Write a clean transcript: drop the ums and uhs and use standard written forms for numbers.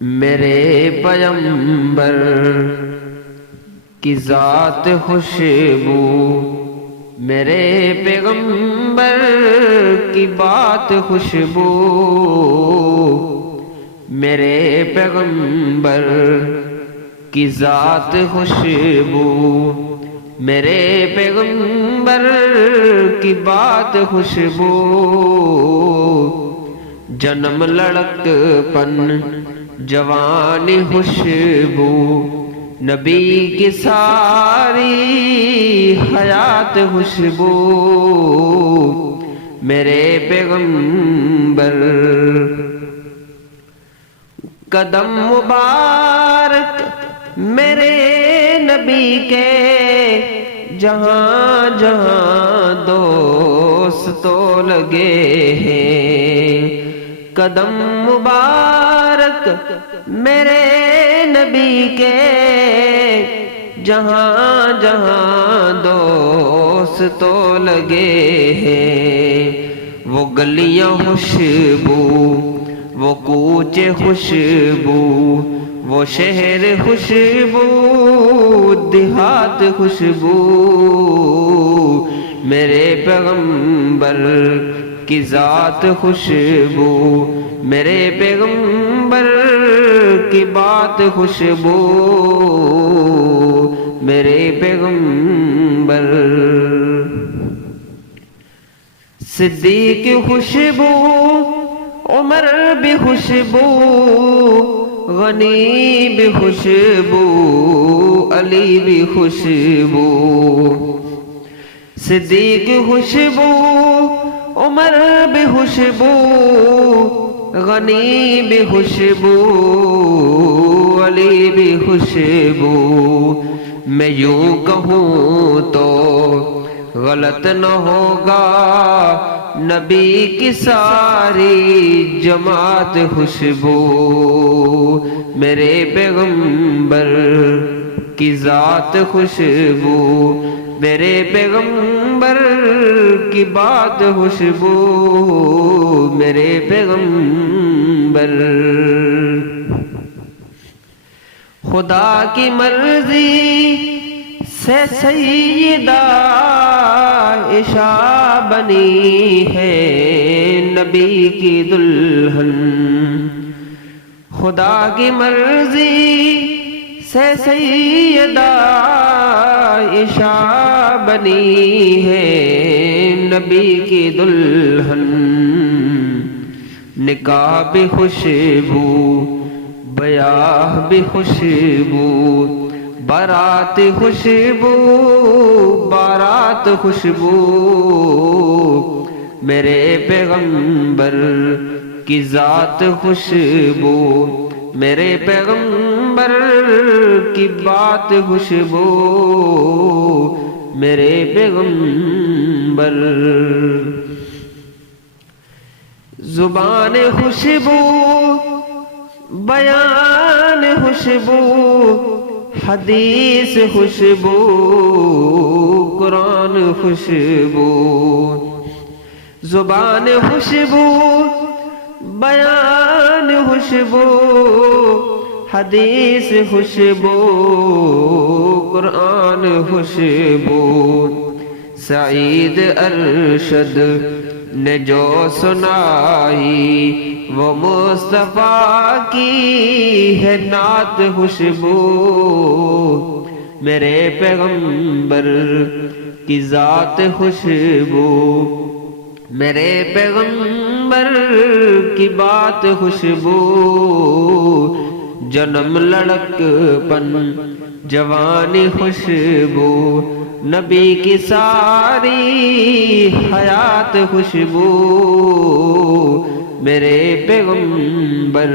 میرے پیغمبر کی ذات خوشبو، میرے پیغمبر کی بات خوشبو، میرے پیغمبر کی ذات خوشبو، میرے پیغمبر کی بات خوشبو، جنم لڑک پن جوانی خوشبو، نبی کی ساری حیات خوشبو، میرے پیغمبر قدم مبارک میرے نبی کے، جہاں جہاں دوست تو لگے ہیں، قدم مبارک میرے نبی کے، جہاں جہاں دوست تو لگے ہیں، وہ گلیاں خوشبو، وہ کوچے خوشبو، وہ شہر خوشبو، دیہات خوشبو، میرے پیغمبر کی ذات خوشبو، میرے پیغمبر کی بات خوشبو، میرے پیغمبر صدیق کی خوشبو، عمر بھی خوشبو، غنی بھی خوشبو، علی بھی خوشبو، صدیق کی خوشبو، عمر بھی خوشبو، غنی بھی خوشبو، علی بھی خوشبو، میں یوں کہوں تو غلط نہ ہوگا، نبی کی ساری جماعت خوشبو، میرے پیغمبر کی ذات خوشبو، میرے پیغمبر کی بات خوشبو، میرے پیغمبر خدا کی مرضی سے سیدہ عائشہ بنی ہے نبی کی دلہن، خدا کی مرضی سے سیدہ عائشہ بنی ہے نبی کی دلہن، نکاح بھی خوشبو، بیاہ بھی خوشبو، بارات خوشبو، بارات خوشبو، میرے پیغمبر کی ذات خوشبو، میرے پیغمبر کی بات خوشبو، میرے پیغمبر زبان خوشبو، بیان خوشبو، حدیث خوشبو، قرآن خوشبو، زبان خوشبو، بیان خوشبو، حدیث خوشبو، قرآن خوشبو، سعید ارشد نے جو سنائی، وہ مصطفیٰ کی ہے نعت خوشبو، میرے پیغمبر کی ذات خوشبو، میرے پیغمبر کی بات خوشبو، جنم لڑک پن جوانی خوشبو، نبی کی ساری حیات خوشبو، میرے پیغمبر